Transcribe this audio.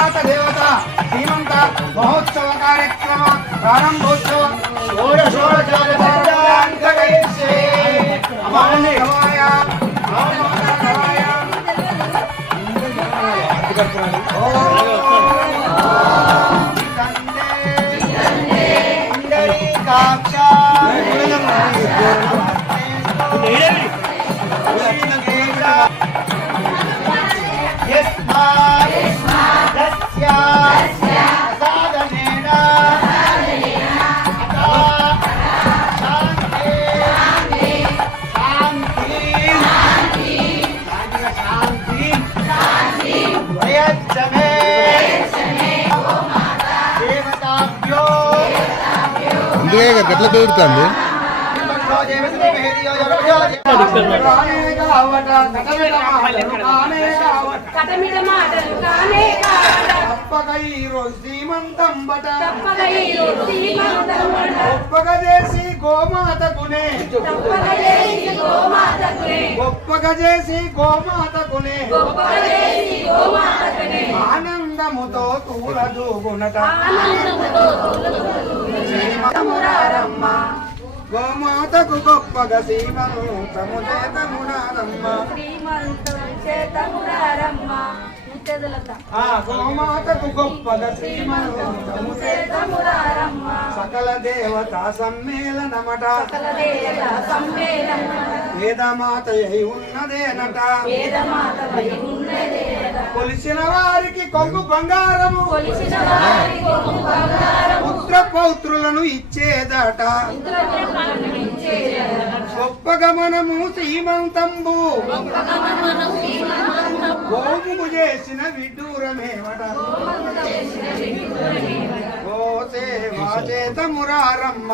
గోమాత దేవత శ్రీమంత మహోత్సవ కార్యక్రమ ప్రారంభోత్సవ Thank you. అందుకే గట్ల పెరుగుతుంది కానే కావట శ్రీమంతం బట తప్పక గొప్పగా చేసి గోమాతకునే తప్పక చేసి గోమాతకునే గొప్పగా చేసి గోమాతకునే ఆనందముతో తూలదూగునట శ్రీమతమురారమ్మ గోమాతకు గొప్పగా సీమను తము చేతమురారమ్మ గోమాతకు గొప్పగా సీమను తము చేత చేతమురారమ్మ సకల దేవత సమ్మేళనమట. వేదమాత ఉన్నదేనట. వేదమాత కొలిసిన వారికి కొంగు బంగారము. పుత్ర పౌత్రులను ఇచ్చేదట. పుత్రపుత్రులను ఇచ్చేదట. గొప్పగా మనము శ్రీమంతంబు. గోముగు చేసిన విడ్డూరమేవట ఓ సేవా చేత మురారమ్మ